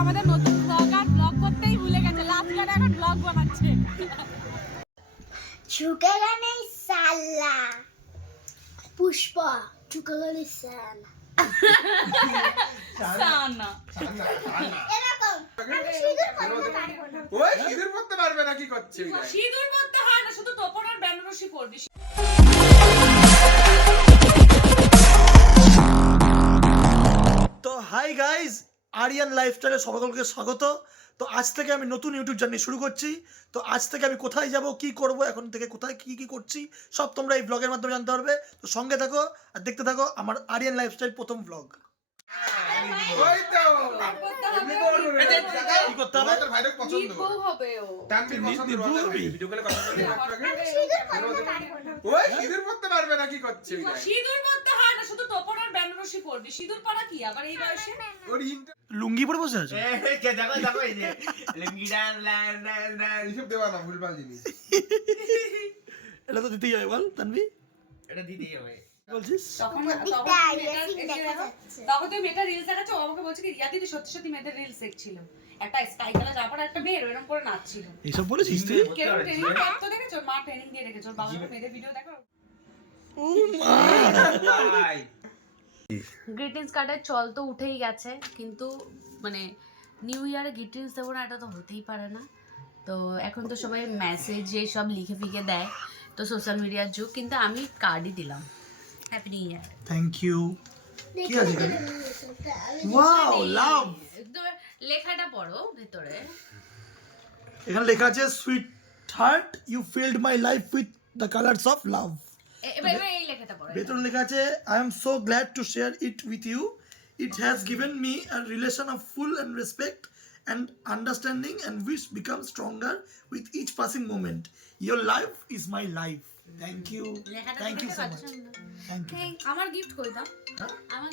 আমাদের নতুন blogger blog করতেই ভুলে গেছে, লাস্ট গানে এখন ব্লগ বানাচ্ছে। চুকেলা নেই সালা পুষ্পা চুকেলা নেই সালা সানা এরকম আমি সিঁদুর পরতে পারবো না। ওই সিঁদুর পরতে পারবে না, কি করছে ওই guy? সিঁদুর পরতে হয় না, শুধু টোপর আর বেনারসি পরবি। তো হাই গাইজ, আরিয়ান লাইফস্টাইলে সকলকে স্বাগত। তো আজ থেকে আমি নতুন ইউটিউব জার্নি শুরু করছি। তো আজ থেকে আমি কোথায় যাব, কি করব, এখন থেকে কোথায় কি কি করছি সব তোমরা এই ব্লগের মাধ্যমে জানতে পারবে। তো সঙ্গে থাকো আর দেখতে থাকো আমার আরিয়ান লাইফস্টাইল প্রথম ব্লগ। ওই তো করতে হবে, কি করতে হবে? তোর ভাইরও পছন্দ গীত বউ হবে ও। টানবির পছন্দ রোজা ভিডিও কলে কথা বলতে আমি সিঁদুর পরতে পারবো না। ওই সিঁদুর পরতে পারবে না, কি করছে ওই guy? সিঁদুর পরতে হয় না, শুধু টোপর আর বেনারসি পরবি। সিঁদুর পরা কি আবার এই বয়সে? ওর ইন্টার লুঙ্গি পরে বসে আছে। দেখো এই যে লুঙ্গিটা এইসব দেওয়া না, ভুলভাল জিনিস। এটা তো দিতেই হবে, বল তানভি, এটা দিতেই হবে। বলছিস? তখন একটা আইডিয়া দেখা যাচ্ছে। তখন তুই মেয়েটা রিলস দেখাচ্ছ, ও আমাকে বলছে কি রিয়া দিদি সত্যি সত্যি মেয়েদের রিলস দেখছিল। একটা স্কাই কালার জামা পরা একটা মেয়ে এরকম করে নাচছিল। এইসব বলেছিস তুই? কেরম ট্রেনিং তো দেখেছো? মা ট্রেনিং দিয়ে রেখেছো, ওর বাবা মেয়েদের ভিডিও দেখো। ভাই গ্রিটিংস কার্ডের চল তো উঠেই গেছে, কিন্তু মানে নিউ ইয়ারে গ্রিটিংস দেবো না, এটা তো হতেই পারে না। তো এখন তো সবাই মেসেজে সব লিখে ফিখে দেয়, তো সোশ্যাল মিডিয়ার যুগ, কিন্তু আমি কার্ডই দিলাম। Happy new year. Thank you. কি আছে এখানে? Wow, love. লেখাটা পড়ো ভেতরে। এখানে লেখা আছে sweet heart you filled my life with the colours of love. এবার এই লেখাটা পড়ো। ভেতরে লেখা আছে I am so glad to share it with you. It has given me a relation of full and respect and understanding and wish become stronger with each passing moment. Your life is my life. Thank you. Thank you so much. Thank you. আমার gift কই দাও? হ্যাঁ? আমার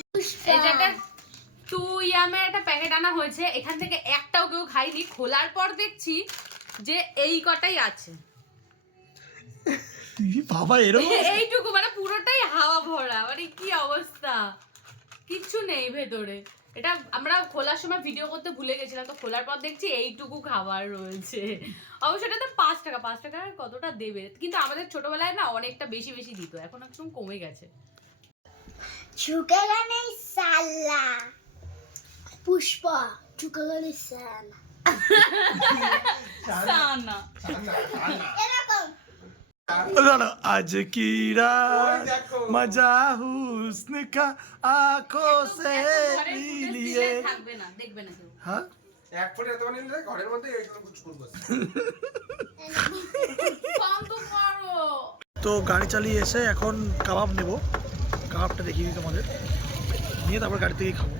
এটা একটা 2 ইয়ামের একটা packet আনা হয়েছে, এখান থেকে একটাও কেউ খাইনি। খোলার পর দেখছি যে এই কটাই আছে। বাবা এরকম এইটুকু মানে পুরোটাই হাওয়া ভরা, মানে কি অবস্থা, কিচ্ছু নেই ভেতরে। এটা আমরা খোলার সময় ভিডিও করতে ভুলে গেছিলাম, তো খোলার পর দেখছি এইটুকু খাবার রয়েছে। অবশ্য এটা তো 5 টাকা, 5 টাকা কতটা দেবে, কিন্তু আমাদের ছোটবেলায় না অনেকটা বেশি বেশি দিত, এখন একদম কমে গেছে। চুকেলা নেই সালা পুষ্পা চুকেলা নেই সালা সানা এরকম आज की रात मजा हुस्न का आंखों से लिए থাকবে না, দেখবে না কেউ। हाँ এক ফুট এত বানিয়ে নিলে ঘরের মধ্যে এইগুলো কুচকুর বসে। বন্ধ করো। তো গাড়ি চালিয়ে এসে এখন কাবাব নেব। কাবাবটা দেখিয়ে দিই তোমাদের, নিয়ে তারপর গাড়ি থেকেই খাবো।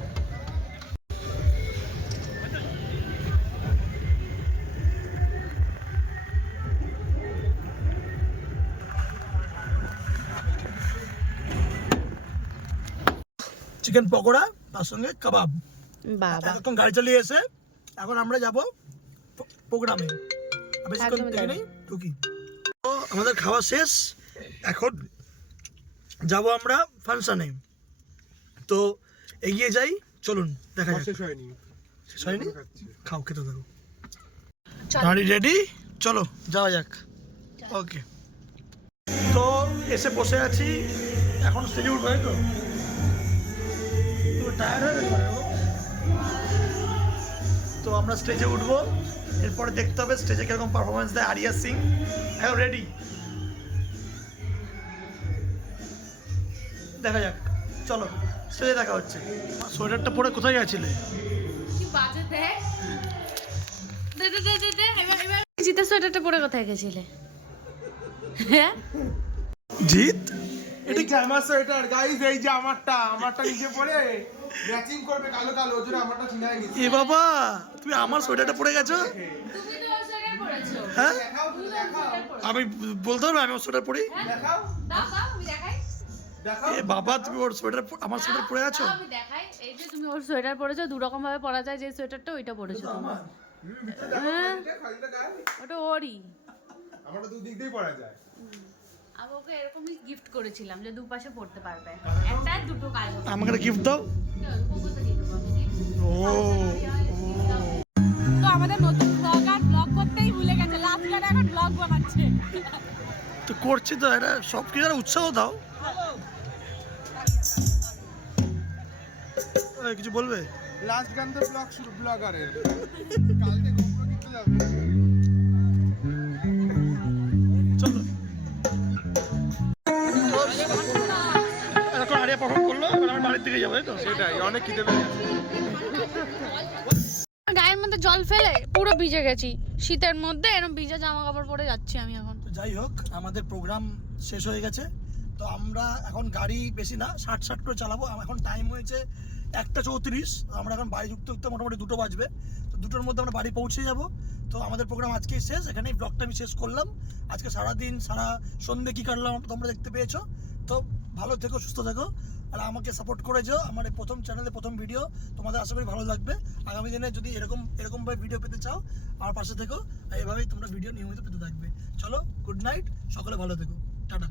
চিকেন পকোড়া তার সঙ্গে কাবাব। এখন গাড়ি চালিয়ে এসে এখন আমরা যাব প্রোগ্রামে। বেশিক্ষণ থেকে নেই ঢুকি। তো আমাদের খাওয়া শেষ, এখন যাব আমরা ফাংশনে। তো এগিয়ে যাই, চলুন দেখা যাক। শেষ হয়নি, শেষ হয়নি? খাও, খেতে থাকো। গাড়ি রেডি, চলো যাওয়া যাক। ওকে, তো এসে বসে আছি, এখন স্টেজে উঠবো। তো টায়ার্ড হয়ে গেছে। তো আমরা স্টেজে উঠবো, এরপরে দেখতে হবে স্টেজে কিরকম পারফরমেন্স দেয় আরিয়া সিং। এখন রেডি, দেখা যাক, চলো স্টেজে দেখা হচ্ছে। সোয়েটারটা পরে কোথায় গেছিলে? কি বাজে দেখ, দে দে দে দে দে। এবার জিতের সোয়েটারটা পরে কোথায় গেছিলে? হ্যাঁ জিত, এটা কি আমার সোয়েটার গাইস? এই যে আমারটা নিচে পড়ে ম্যাচিং করবে কালো কালো, ওজন্য আমারটা চিনাই গেছে। এ বাবা, তুমি আমার সোয়েটারটা পরে গেছো? তুমি তো ওর সোয়েটার পরেছো। হ্যাঁ, দেখাও, তুমি দেখাও, আমি বলতে পারবো আমি ওর সোয়েটার পরি? দেখাও, দাও দাও আমি দেখাই। দেখাও। এ বাবা, তুমি ওর সোয়েটার, আমার সোয়েটার পরে আছো? দাও আমি দেখাই। এই যে তুমি ওর সোয়েটার পরেছো, দু রকম ভাবে পরা যায়, যে সোয়েটারটা ওইটা পরেছো তুমি। আমার হ্যাঁ এটা খালিটা গায়ে, ওটা ওরই। আমারটা দুদিক দিয়েই পরা যায়। আমি ওকে এরকমই গিফট করেছিলাম যে দুপাশে পড়তে পারবে, একটা দুটো কাজ হবে। আমাকে একটা গিফট দাও। কোকোতে দিয়ে দেবো আমি gift। ও gift দাও। তো করছি তো, এটা সব কিছু একটা উৎসাহ দাও। কিছু বলবে? লাস্ট গান তো ব্লগ শুরু ব্লগারের কালকে গোপ্রো কিনতে যাবে। চলো এখন আরিয়া পারফর্ম করলো, এবার আমরা বাড়ির দিকে যাবো, তাই তো? সেটাই, অনেক খিদে পেয়েছে। গায়ের মধ্যে জল ফেলে পুরো ভিজে গেছি, শীতের মধ্যে এরকম ভিজা জামা কাপড় পরে যাচ্ছি আমি এখন। তো যাই হোক, আমাদের প্রোগ্রাম শেষ হয়ে গেছে। তো আমরা এখন গাড়ি বেশি না, 60 করে চালাবো। এখন টাইম হয়েছে 1:34। আমরা এখন বাড়ি ঢুকতে ঢুকতে মোটামুটি 2টো বাজবে। তো 2টোর মধ্যে আমরা বাড়ি পৌঁছে যাব। তো আমাদের প্রোগ্রাম আজকেই শেষ, এখানেই ব্লগটা আমি শেষ করলাম। আজকে সারাদিন সারা সন্ধ্যে কী কাটলাম তোমরা দেখতে পেয়েছো। তো ভালো থেকো, সুস্থ থেকো, আর আমাকে সাপোর্ট করে যাও। আমার এই প্রথম চ্যানেলে প্রথম ভিডিও, তোমাদের আশা করি ভালো লাগবে। আগামী দিনে যদি এরকমভাবে ভিডিও পেতে চাও, আমার পাশে থেকো, আর এভাবেই তোমরা ভিডিও নিয়মিত পেতে থাকবে। চলো, গুড নাইট, সকলে ভালো থেকো, টাটা।